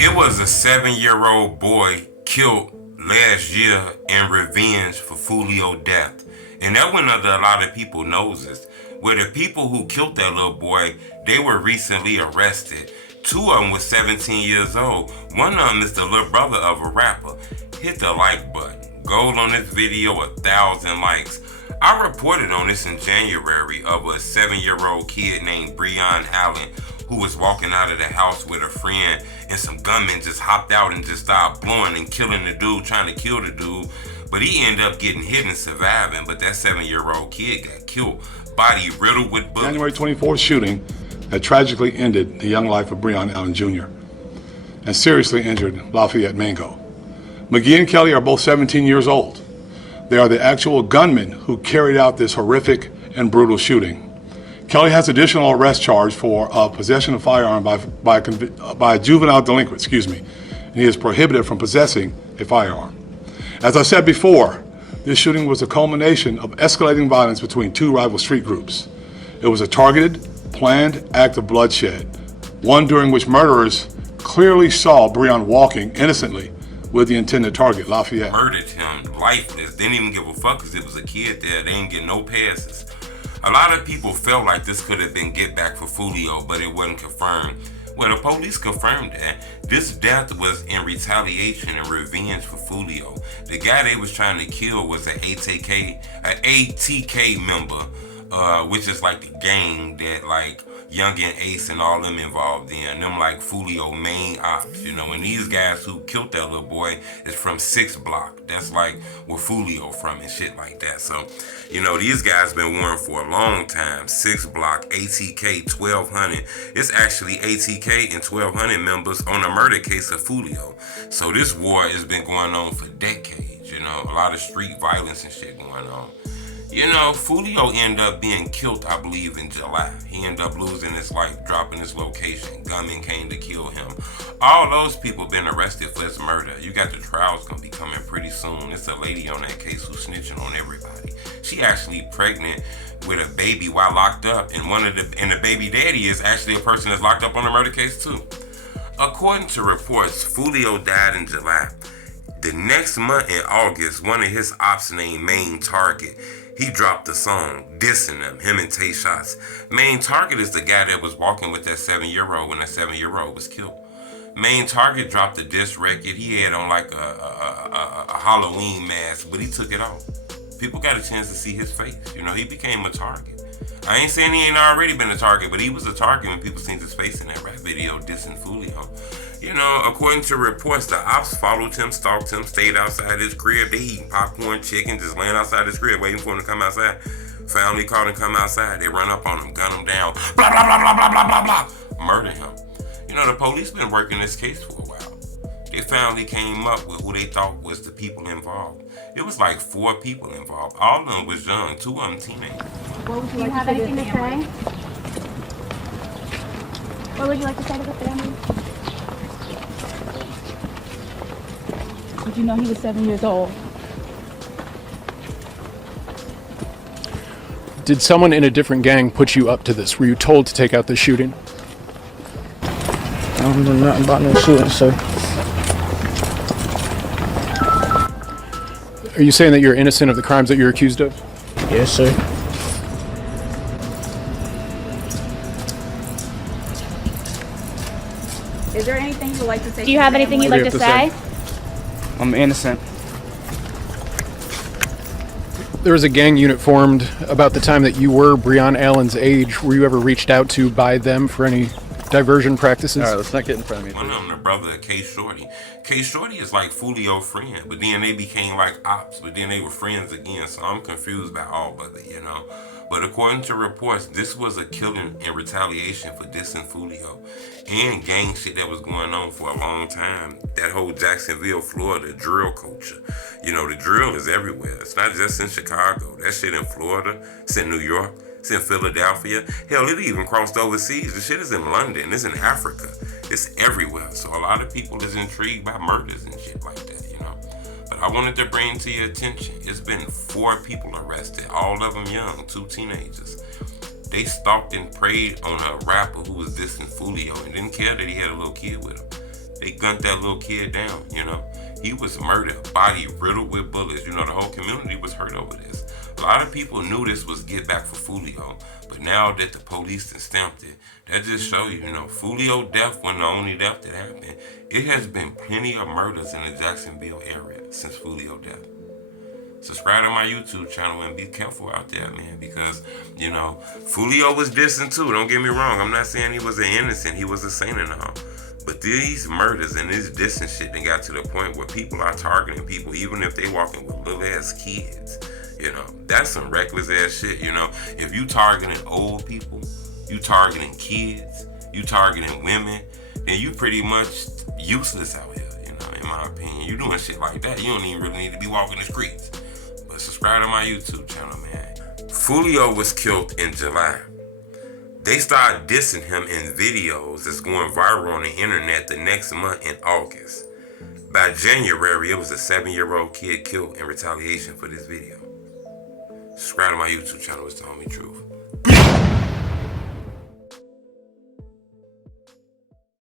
It was a 7-year-old boy killed last year in revenge for Foolio death. And that went under a lot of people's noses. Where the people who killed that little boy, they were recently arrested. Two of them was 17 years old. One of them is the little brother of a rapper. Hit the like button. Gold on this video, 1,000 likes. I reported on this in January of a 7-year-old kid named Breon Allen who was walking out of the house with a friend, and some gunmen just hopped out and just started blowing and killing the dude, trying to kill the dude. But he ended up getting hit and surviving. But that 7-year-old kid got killed, body riddled with bullets. January 24th shooting that tragically ended the young life of Breon Allen Jr. and seriously injured Lafayette Mango. McGee and Kelly are both 17 years old. They are the actual gunmen who carried out this horrific and brutal shooting. Kelly has additional arrest charge for possession of firearm by a juvenile delinquent, and he is prohibited from possessing a firearm. As I said before, this shooting was a culmination of escalating violence between two rival street groups. It was a targeted, planned act of bloodshed, one during which murderers clearly saw Breon walking innocently with the intended target, Lafayette. Murdered him, lifeless, didn't even give a fuck because it was a kid there, they didn't get no passes. A lot of people felt like this could have been get back for Foolio, but it wasn't confirmed. Well, the police confirmed that this death was in retaliation and revenge for Foolio. The guy they was trying to kill was an ATK member, which is like the gang that like Young and Ace and all them involved in. Them like Foolio main ops, you know. And these guys who killed that little boy is from 6 Block. That's like where Foolio from and shit like that. So, you know, these guys been warring for a long time. 6 Block, ATK, 1200. It's actually ATK and 1200 members on a murder case of Foolio. So this war has been going on for decades, you know. A lot of street violence and shit going on. You know, Foolio ended up being killed, I believe, in July. He ended up losing his life, dropping his location. Gunmen came to kill him. All those people been arrested for his murder. You got the trials gonna be coming pretty soon. It's a lady on that case who's snitching on everybody. She actually pregnant with a baby while locked up, and the baby daddy is actually a person that's locked up on the murder case too. According to reports, Foolio died in July. The next month in August, one of his ops named Main Target, he dropped a song dissing him and Tay Shots. Main Target is the guy that was walking with that 7-year-old when that 7-year-old was killed. Main Target dropped a diss record. He had on like a Halloween mask, but he took it off. People got a chance to see his face. You know, he became a target. I ain't saying he ain't already been a target, but he was a target when people seen his face in that rap video dissing Foolio. You know, according to reports, the ops followed him, stalked him, stayed outside his crib. They eating popcorn, chicken, just laying outside his crib, waiting for him to come outside. Family called him, come outside. They run up on him, gun him down, blah, blah, blah, blah, blah, blah, blah, blah, murder him. You know, the police been working this case for a while. They finally came up with who they thought was the people involved. It was like 4 people involved. All of them was young, 2 of them teenagers. What would you like have anything to say? What would you like to say to the family? Did you know he was 7 years old? Did someone in a different gang put you up to this? Were you told to take out this shooting? I don't know nothing about no shooting, sir. Are you saying that you're innocent of the crimes that you're accused of? Yes, sir. Is there anything you'd like to say? Do you have anything you'd like to say? I'm innocent. There was a gang unit formed about the time that you were Breon Allen's age. Were you ever reached out to by them for any diversion practices? All right, let's not get in front of me. One of them, the brother of K Shorty. K Shorty is like Foolio friend, but then they became like ops, but then they were friends again. So I'm confused by all of it, you know. But according to reports, this was a killing in retaliation for dissing Foolio and gang shit that was going on for a long time. That whole Jacksonville, Florida drill culture. You know, the drill is everywhere. It's not just in Chicago. That shit in Florida, it's in New York, it's in Philadelphia. Hell, it even crossed overseas. The shit is in London, it's in Africa. It's everywhere. So a lot of people is intrigued by murders and shit like that, you know. But I wanted to bring to your attention, it's been 4 people arrested, all of them young, 2 teenagers. They stalked and preyed on a rapper who was dissing Foolio and didn't care that he had a little kid with him. They gunned that little kid down, you know. He was murdered, body riddled with bullets. You know, the whole community was hurt over this. A lot of people knew this was get back for Foolio, but now that the police done stamped it, that just show you, you know, Foolio death wasn't the only death that happened. It has been plenty of murders in the Jacksonville area since Foolio death. Subscribe to my YouTube channel and be careful out there, man, because, you know, Foolio was dissing too. Don't get me wrong. I'm not saying he was an innocent. He was a saint and all. But these murders and this dissing shit then got to the point where people are targeting people, even if they walking with little ass kids. You know, that's some reckless ass shit, you know. If you targeting old people, you targeting kids, you targeting women, then you pretty much useless out here, you know, in my opinion. You doing shit like that, you don't even really need to be walking the streets. But subscribe to my YouTube channel, man. Foolio was killed in July. They started dissing him in videos that's going viral on the internet the next month in August. By January, it was a 7-year-old kid killed in retaliation for this video. Subscribe to my YouTube channel, it's the homie truth.